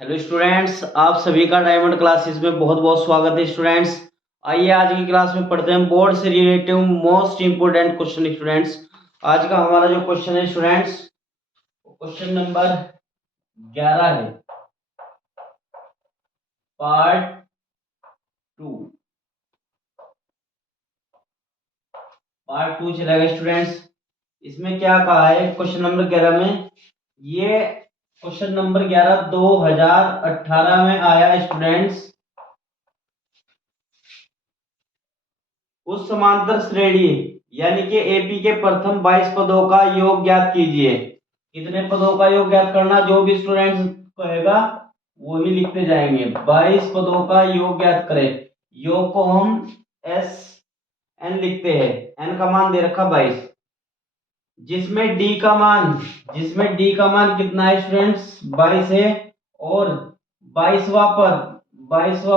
Hello students, आप सभी का डायमंड क्लासेस में बहुत बहुत स्वागत है स्टूडेंट्स। आइए आज की क्लास में पढ़ते हैं बोर्ड से relative most important question students. आज का हमारा जो क्वेश्चन है स्टूडेंट्स, क्वेश्चन नंबर 11 है, पार्ट 2। पार्ट 2 चलेगा स्टूडेंट्स। इसमें क्या कहा है क्वेश्चन नंबर 11 में? ये क्वेश्चन नंबर 11 2018 में आया स्टूडेंट्स। उस समांतर श्रेणी यानी कि एपी के प्रथम 22 पदों का योग ज्ञात कीजिए। कितने पदों का योग ज्ञात करना, जो भी स्टूडेंट्स कहेगा वो ही लिखते जाएंगे। 22 पदों का योग ज्ञात करें। योग को हम एस एन लिखते हैं। एन का मान दे रखा 22, जिसमें डी का मान कितना है स्टूडेंट्स? 22 है। और 22वां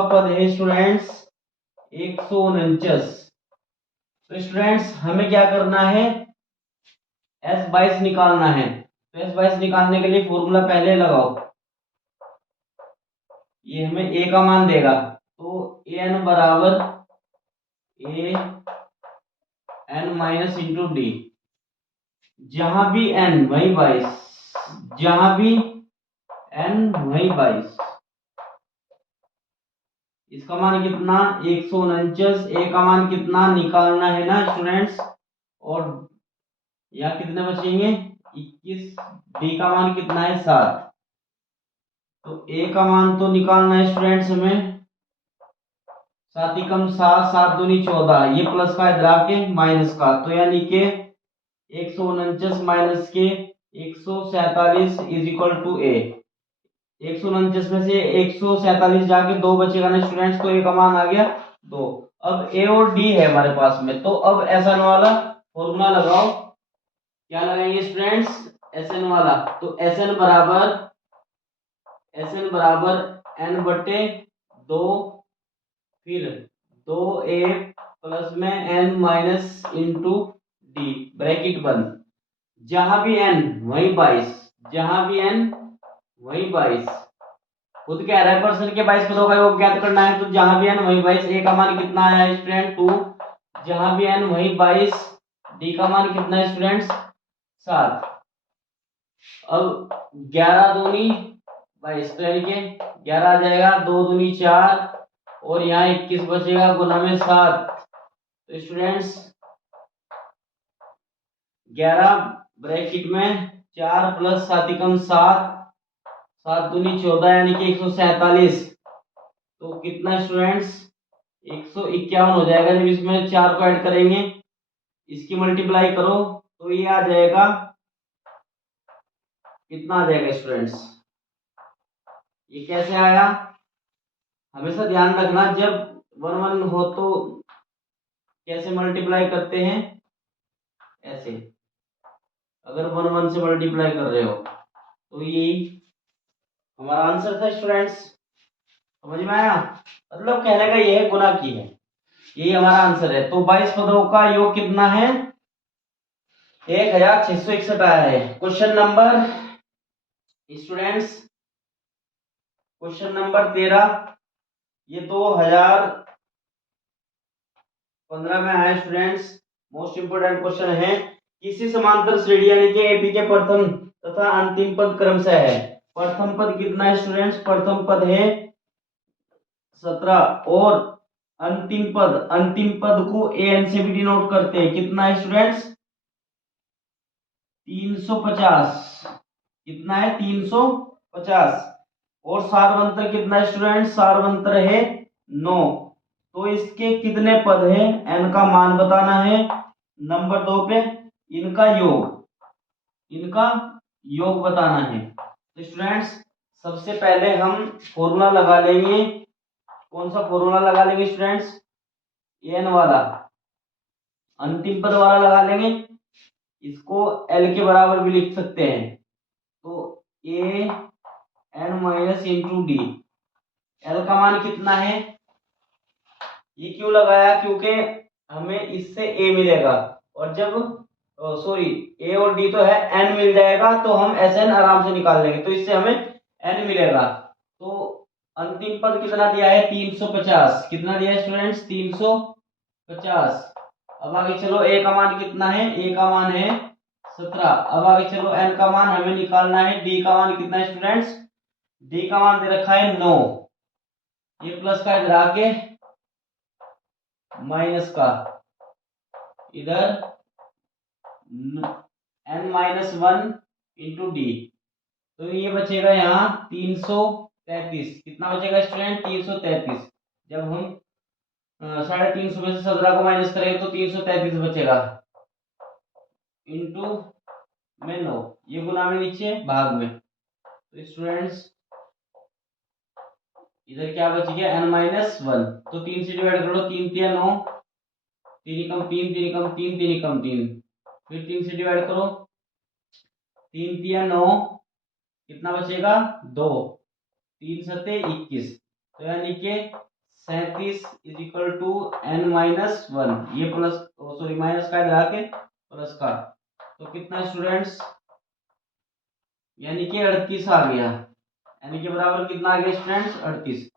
पद है स्टूडेंट्स 149। तो स्टूडेंट्स हमें क्या करना है? S22 निकालना है। तो S22 निकालने के लिए फॉर्मूला पहले लगाओ। ये हमें A का मान देगा, तो AN बराबर A N minus into D. जहां भी N वही 22, जहां भी N वही 22। इसका मान कितना? 149। A का मान कितना निकालना है ना स्टूडेंट्स? और यहाँ कितने बचेंगे? 21। डी का मान कितना है? 7। तो ए का मान तो निकालना है स्टूडेंट्स हमें। 7 ही कम 7, 7 दूनी 14। ये प्लस का इधर आके माइनस का, तो यानी कि 149 माइनस के 147 इज इक्वल टू ए। 149 में से 147 जाके 2 बचेगा ना स्टूडेंट्स, तो ए का मान आ गया 2। अब ए और डी है हमारे पास में, तो अब एस एन वाला फॉर्मूला लगाओ। क्या लगाएंगे स्टूडेंट्स? एस एन वाला। तो एस एन बराबर एन बटे 2, फिर 2a प्लस में n minus into D, bracket बंद। जहां भी n वही 22, जहां भी n वही 22। खुद कह रहा है पर्सन के 22 पदों का योग ज्ञात करना है, तो जहां भी n वही 22। a का मान कितना आया स्टूडेंट? 2। जहां भी n वही 22। डी का मान कितना है स्टूडेंट्स? 7। अब 11 दूनी 22, तो यानी कि 11 आ जाएगा, 2 दूनी 4 और यहाँ 21 बचेगा गुना में 7। तो स्टूडेंट्स 11 ब्रैकेट में 4 प्लस 7 एकम 7, 7 दूनी 14 यानी कि 147। तो कितना स्टूडेंट्स? 151 हो जाएगा। जब इसमें 4 को ऐड करेंगे, इसकी मल्टीप्लाई करो, तो ये आ जाएगा, कितना आ जाएगा स्टूडेंट्स? ये कैसे आया? हमेशा ध्यान रखना, जब 1 1 हो तो कैसे मल्टीप्लाई करते हैं? ऐसे। अगर 1 1 से मल्टीप्लाई कर रहे हो, तो यही हमारा आंसर था स्टूडेंट्स। समझ में आया? मतलब कहने का ये है, गुना की है, यही हमारा आंसर है। तो 22 पदों का योग कितना है? 1661 आया है। Question number students, question number 13, ये 2015 में आया स्टूडेंट्स। मोस्ट इंपोर्टेंट क्वेश्चन है। किसी समांतर श्रेणी यानी कि एपी के प्रथम तथा अंतिम पद क्रमशः है। प्रथम पद कितना है स्टूडेंट्स? प्रथम पद है 17, और अंतिम पद को ए एन से भी डिनोट करते हैं। कितना है स्टूडेंट्स? 350। कितना है? 350। और सारवंतर कितना है स्टूडेंट? सारवंतर है 9। तो इसके कितने पद है? एन का मान बताना है। नंबर 2 पे इनका योग बताना है। तो स्टूडेंट्स सबसे पहले हम फॉर्मूला लगा लेंगे। कौन सा फॉर्मूला लगा लेंगे स्टूडेंट्स? एन वाला, अंतिम पद वाला लगा लेंगे। इसको एल के बराबर भी लिख सकते हैं। तो A N minus into D. L का मान कितना है? ये क्यों लगाया? क्योंकि हमें इससे ए मिलेगा, और जब सॉरी ए और डी तो है, एन मिल जाएगा, तो हम एस एन आराम से निकाल लेंगे, तो इससे हमें एन मिलेगा। तो अंतिम पद कितना दिया है 350, कितना दिया है स्टूडेंट्स 350। अब आगे चलो ए का मान कितना है, ए का मान है 17। अब आगे चलो एन का मान हमें निकालना है, डी का मान कितना है स्टूडेंट्स, डी का मान दे रखा है 9, ये प्लस का इधर आके माइनस का इधर n माइनस 1 इंटू डी, तो ये बचेगा यहाँ 333। कितना बचेगा स्टूडेंट 333। जब हम 350 में से 17 को माइनस करेंगे तो 333 बचेगा इंटू में 9, ये गुना में नीचे भाग में। तो स्टूडेंट्स इधर क्या बच गया n माइनस 1, तो 3 से डिवाइड कर लो, 3 3 9, 3 कम 3 3 कम 3 3 कम 3, फिर 3 से डिवाइड करो, 3 3 9, कितना बचेगा 2, 3 सते 21, तो यानी कि 37 is equal to n minus 1, ये प्लस सॉरी माइनस का इधर आके प्लस का, तो कितना स्टूडेंट्स यानी कि 38 आ गया, यानी कि बराबर कितना आ गया स्टूडेंट्स 38।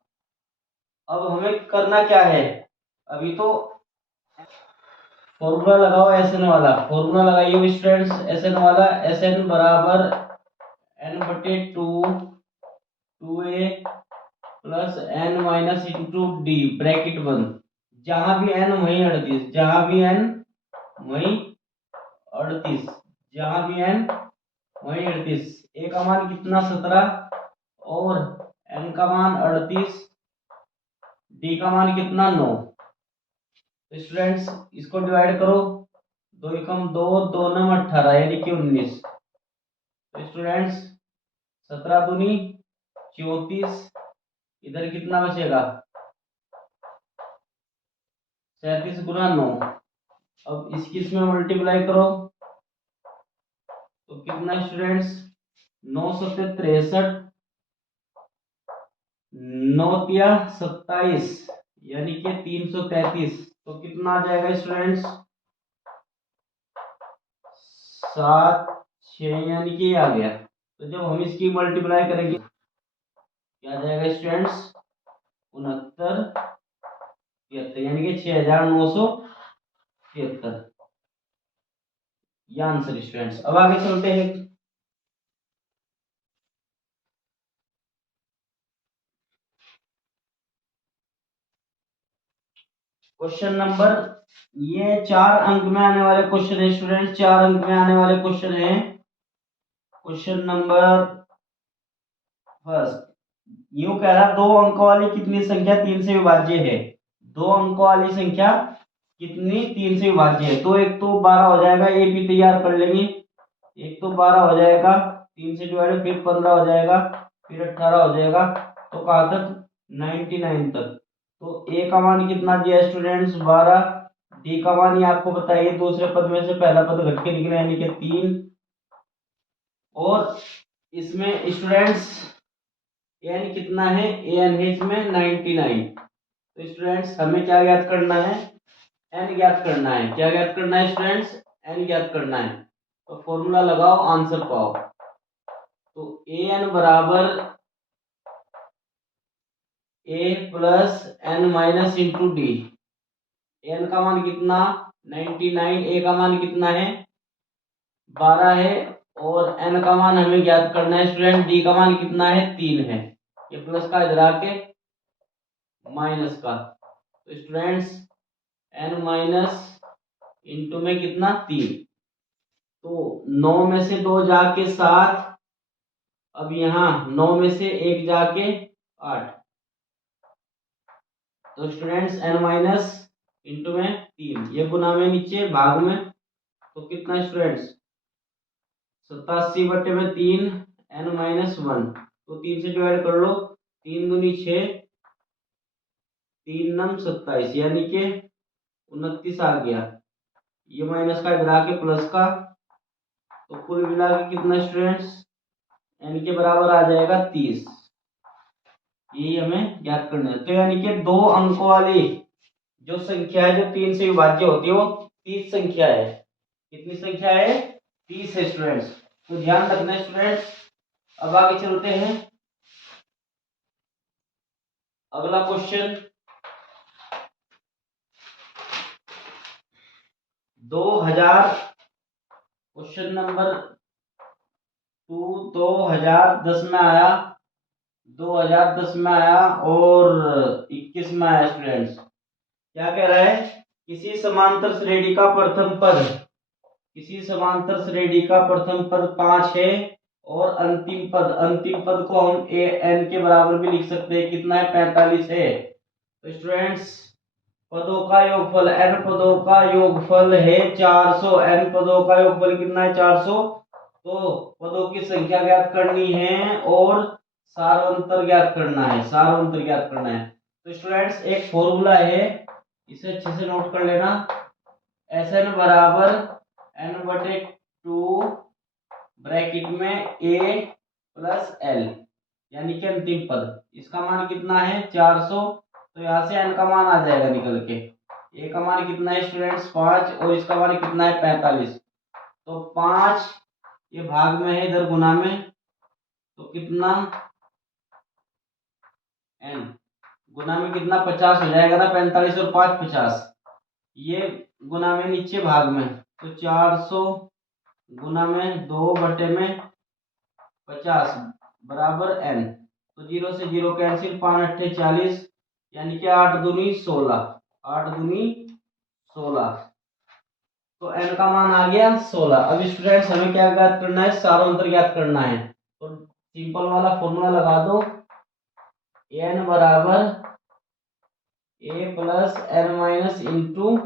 अब हमें करना क्या है, अभी तो फॉर्मूला लगाओ एस एन वाला, फॉर्मूला लगाइए स्टूडेंट्स एस एन वाला, एस एन बराबर n बटे 2 2a plus n minus into D bracket बंद, जहां भी n वहीं 38, जहां भी n वहीं 38, जहां भी n वहीं 38। a का मान कितना 17 और n का मान 38, d का मान कितना 9। तो स्टूडेंट्स इसको डिवाइड करो, 2 एकम 2 2 नम 18 यानी कि 19। तो स्टूडेंट्स 17 दूनी 34, इधर कितना बचेगा 37 गुना 9। अब इसकी इसमें मल्टीप्लाई करो तो कितना स्टूडेंट्स 9 सत्ते 63, 9 तिया 27 यानी कि 333, तो कितना आ जाएगा स्टूडेंट्स 7 6 यानी कि आ गया। तो जब हम इसकी मल्टीप्लाई करेंगे क्या आ जाएगा स्टूडेंट्स 69 73 यानी कि 6973, ये आंसर स्टूडेंट्स। अब आगे चलते हैं, क्वेश्चन नंबर, ये 4 अंक में आने वाले क्वेश्चन है स्टूडेंट, 4 अंक में आने वाले क्वेश्चन है। क्वेश्चन नंबर फर्स्ट यूं कह रहा 2 अंकों वाली कितनी संख्या 3 से विभाज्य है, 2 अंकों वाली संख्या कितनी 3 से विभाज्य है। तो एक तो 12 हो जाएगा, ये भी तैयार कर लेंगे, एक तो 12 हो जाएगा 3 से डिवाइड, फिर 15 हो जाएगा, फिर 18 हो जाएगा, तो कहाँ तक 99 तक। तो ए का मान कितना दिया स्टूडेंट्स 12, डी का मान ये आपको बताइए, दूसरे पद में से पहला पद घट के निकला यानी कि 3, और इसमें स्टूडेंट्स एन कितना है, एन है इसमें 99। तो स्टूडेंट्स हमें क्या ज्ञात करना है, एन ज्ञात करना है। क्या ज्ञात करना है स्टूडेंट्स, एन ज्ञात करना है। तो फॉर्मूला लगाओ आंसर पाओ। तो ए एन बराबर ए plus N minus into D, N का मान कितना 99, ए का मान कितना है 12 है, और एन का मान हमें ज्ञात करना है स्टूडेंट, डी का मान कितना है 3 है, ये प्लस का इधर आके माइनस का। तो स्टूडेंट्स एन माइनस इंटू में कितना 3, तो 9 में से 2 जाके 7, अब यहाँ 9 में से 1 जाके 8, तो स्टूडेंट्स एन माइनस इंटू में 3, ये गुना में नीचे भाग में, तो कितना स्टूडेंट्स 87 बटे में 3 एन माइनस 1, तो 3 से डिवाइड कर लो, 3 दूनी 6, 3 नम 27 यानी कि 29 आ गया, ये माइनस का इधर आके प्लस का, तो कुल मिला के कितना स्टूडेंट्स एन के बराबर आ जाएगा 30, यही हमें ज्ञात करना है। तो यानी कि 2 अंकों वाली जो संख्या है जो 3 से विभाज्य होती है वो 30 संख्या है। कितनी संख्या है 30 है स्टूडेंट्स, तो ध्यान रखना स्टूडेंट्स। अब आगे चलते हैं, अगला क्वेश्चन 2000, क्वेश्चन नंबर 2 2010 में आया, 2010 में आया और 21 में आया स्टूडेंट्स। क्या कह रहा है? किसी समांतर श्रेणी का प्रथम पद, किसी समांतर श्रेणी का प्रथम पद 5 है और अंतिम पद को हम ए एन के बराबर भी लिख सकते हैं। कितना है? 45 है। तो स्टूडेंट्स पदों का योगफल, एन पदों का योगफल है 400। एन पदों का योगफल कितना है? 400। तो पदों की संख्या ज्ञात करनी है और सारवंतर ज्ञात करना है, सारवंतर ज्ञात करना है। तो स्टूडेंट्स एक फॉर्मूला है, इसे अच्छे से नोट कर लेना। एस एन बराबर एन बटे 2 ब्रैकेट में ए प्लस एल, यानी कि अंतिम पद। इसका मान कितना है? 400। तो यहाँ से एन का मान आ जाएगा निकल के। ए का मान कितना है स्टूडेंट्स? 5 और इसका मान कितना है? 45। तो 5 ये भाग में है, इधर गुना में, तो कितना एन गुना में कितना 50 हो जाएगा ना। 45 और 5 50, ये गुना में नीचे भाग में, तो 400 गुना में 2 बटे में 50 बराबर एन। तो 0 से 0 कैंसिल, 5 अट्ठे 40, यानी कि 8 दूनी 16, 8 दूनी 16। तो एन का मान आ गया 16। अब स्टूडेंट्स हमें क्या ज्ञात करना है? सारवंतर ज्ञात करना है। तो सिंपल वाला फॉर्मूला लगा दो, एन बराबर ए plus N minus into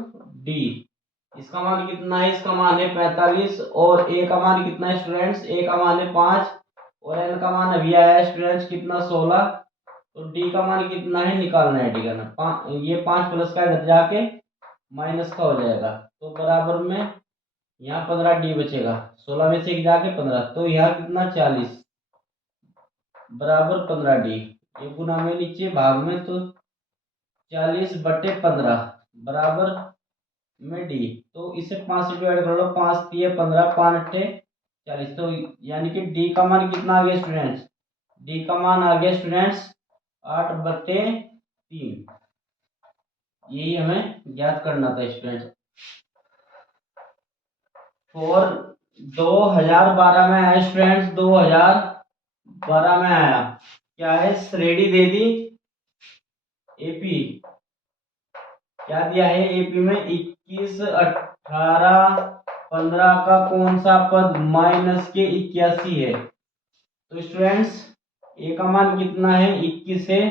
d. इसका मान कितना है? इसका मान है 45 और ए का मान कितना है स्टूडेंट्स? ए का मान है 5 और एन का मान अभी आया है स्टूडेंट्स कितना? 16। तो डी का मान कितना है? निकालना है डी का ना। ये 5 प्लस का इधर जाके माइनस का हो जाएगा, तो बराबर में यहाँ 15 डी बचेगा। 16 में से एक जाके 15, तो यहाँ कितना? 40 बराबर 15 डी। ये गुना में नीचे भाग में, तो 40 बटे 15 बराबर में डी। तो इसे 5 से डिवाइड कर लो, 5 3 15, 5 अट्ठे 40। तो यानी कि डी का मान कितना आ गया स्टूडेंट्स? डी का मान आ गया स्टूडेंट्स 8 बटे 3। यही हमें ज्ञात करना था स्टूडेंट्स। और 2012 में आया स्टूडेंट्स, 2012 में आया क्या है? श्रेणी दे दी एपी। क्या दिया है एपी में? 21 18 15 का कौन सा पद माइनस के 81 है? तो स्टूडेंट्स ए का मान कितना है? 21 है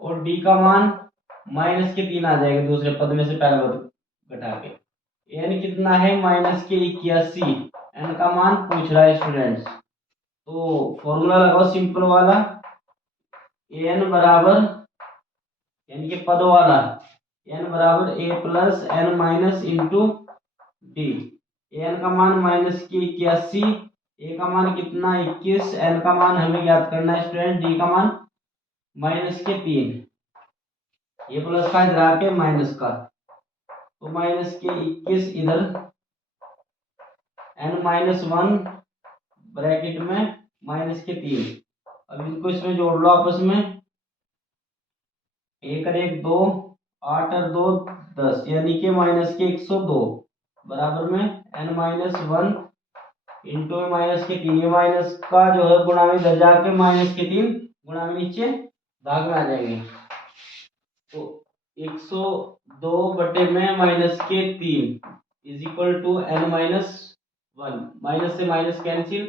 और डी का मान माइनस के 3 आ जाएगा दूसरे पद में से पहला पद घटा के। एन कितना है? माइनस के 81। एन का मान पूछ रहा है स्टूडेंट्स। तो फॉर्मूला लगाओ सिंपल वाला, एन बराबर यानी कि पद वाला, एन बराबर ए plus N minus into D. N का मान माइनस की 81, ए का मान कितना? 21, एन का मान हमें ज्ञात करना है स्टूडेंट, डी का मान माइनस के 3। ये प्लस का इधर आके माइनस का, तो माइनस के 21 इधर, एन माइनस 1 ब्रैकेट में माइनस के 3। अब इनको इसमें जोड़ लो आपस में, 1 और 1 2, 8 और 2 10, यानी कि माइनस के 102 बराबर में एन माइनस 1 इंटू माइनस के 3। ये माइनस का जो है गुणा में इधर जाके माइनस के 3 गुणा में नीचे भाग में आ जाएंगे। तो 102 बटे में माइनस के 3 is equal to n minus 1। Minus से माइनस कैंसिल,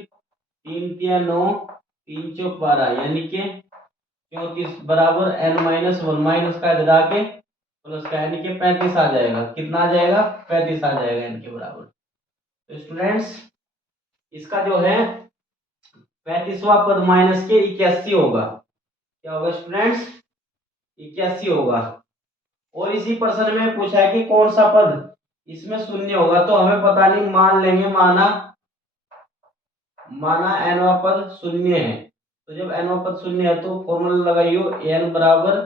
3 3 9, 3 चौक 12, यानी कि 34 बराबर एन माइनस 1। माइनस का इधर आके प्लस का, यानी कि 35 आ जाएगा। कितना आ जाएगा? 35 आ जाएगा एन के बराबर। तो स्टूडेंट्स इसका जो है 35वां पद माइनस के 81 होगा। क्या होगा स्टूडेंट्स? 81 होगा। और इसी प्रश्न में पूछा है कि कौन सा पद इसमें शून्य होगा। तो हमें पता नहीं, मान लेंगे माना एनवा पद शून्य है। तो जब एनवा पद शून्य है तो फॉर्मूला लगाइयो, एन बराबर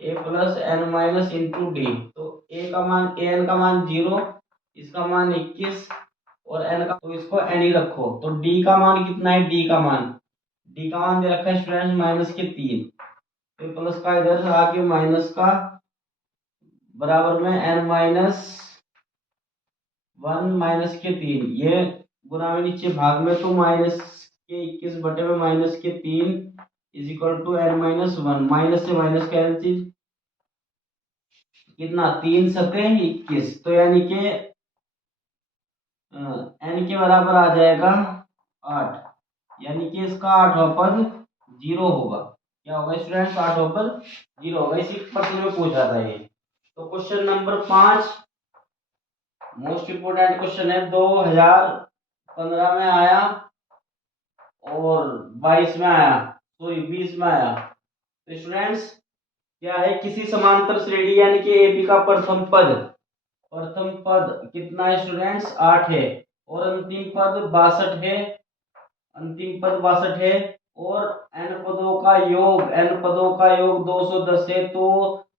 ए plus N minus into d. तो ए का मान, एन का मान 0, इसका मान 21 और एन का, तो इसको एन ही रखो। तो डी का मान कितना है? डी का मान दे रखा है स्टूडेंट माइनस के 3। तो प्लस का इधर आके माइनस का बराबर में n माइनस 1 माइनस के 3, ये गुना में नीचे भाग में तो माइनस के 21 बटे में माइनस के 3 is equal to n minus 1, minus से माइनस कैंसिल, कितना 3 सते 21, तो यानी कि n के बराबर आ जाएगा 8, यानी कि इसका 8वां पद 0 होगा। क्या होगा स्टूडेंट्स? 8वां पद 0 होगा। इसी प्रश्न में पूछा था ये। तो question number 5 most important question है, 2015 में आया और 22 में आया, सॉरी 20 में आया। तो स्टूडेंट्स क्या है, किसी समांतर श्रेणी यानी कि एबी का प्रथम पद कितना है स्टूडेंट्स? 8 है, और अंतिम पद 62 है, और n पदों का योग 210 है। तो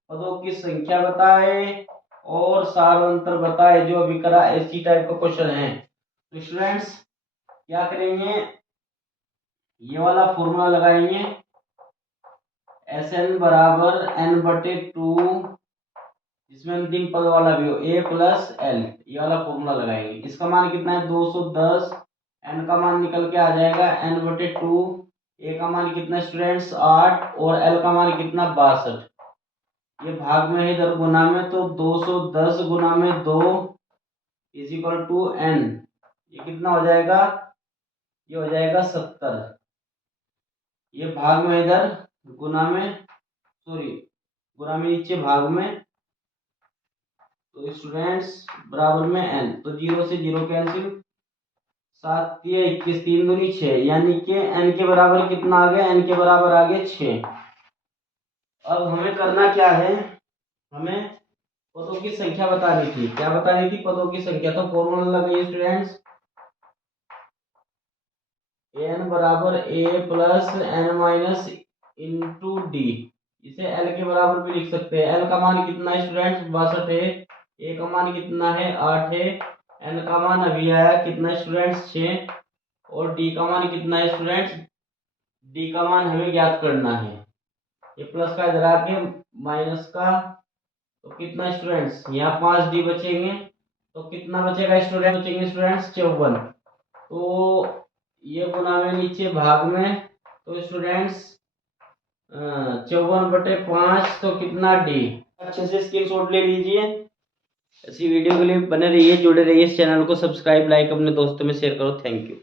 पदों की संख्या बताए और सार अंतर बताए, जो अभी करा ऐसी टाइप का क्वेश्चन है। तो स्टूडेंट्स क्या करेंगे, ये वाला फॉर्मूला लगाएंगे, Sn बराबर n/2, जिसमें अंतिम पद वाला भी हो a प्लस l, ये वाला फॉर्मूला लगाएंगे। इसका मान कितना है? 210, n का मान निकल के आ जाएगा n/2, a का मान कितना स्टूडेंट्स? 8, और l का मान कितना? 62। ये भाग में है इधर गुना में, तो 210 गुना में 2 इज इक्वल टू n, ये कितना हो जाएगा? ये हो जाएगा 70। ये भाग में इधर गुना में, सॉरी गुना में नीचे भाग में, तो स्टूडेंट्स बराबर में n, तो 0 से 0 कैंसिल, 7 या 21, 3 दूनी 6, यानी कि n के बराबर कितना आ गया? n के बराबर आ गया 6। अब हमें करना क्या है, हमें पदों की संख्या बतानी थी। क्या बतानी थी? पदों की संख्या। तो फॉर्मूला लगाइए स्टूडेंट्स, n बराबर a plus n minus into D, इसे l के बराबर भी लिख सकते हैं। l का मान कितना है स्टूडेंट्स? 62 है, a का मान कितना है? 8 है, n का मान अभी आया कितना स्टूडेंट्स? 6, और d का मान कितना है स्टूडेंट्स? d का मान हमें ज्ञात करना है। ये प्लस का इधर आके माइनस का, तो कितना स्टूडेंट्स? यहाँ 5d बचेंगे, तो कितना बचेगा स्टूडेंट? बचेंगे स्टूडेंट्स 54। तो ये गुना में नीचे भाग में, तो स्टूडेंट्स 54/5, तो कितना डी? अच्छे से स्क्रीनशॉट ले लीजिए। ऐसी वीडियो के लिए बने रहिए, जुड़े रहिए, इस चैनल को सब्सक्राइब, लाइक, अपने दोस्तों में शेयर करो। Thank you.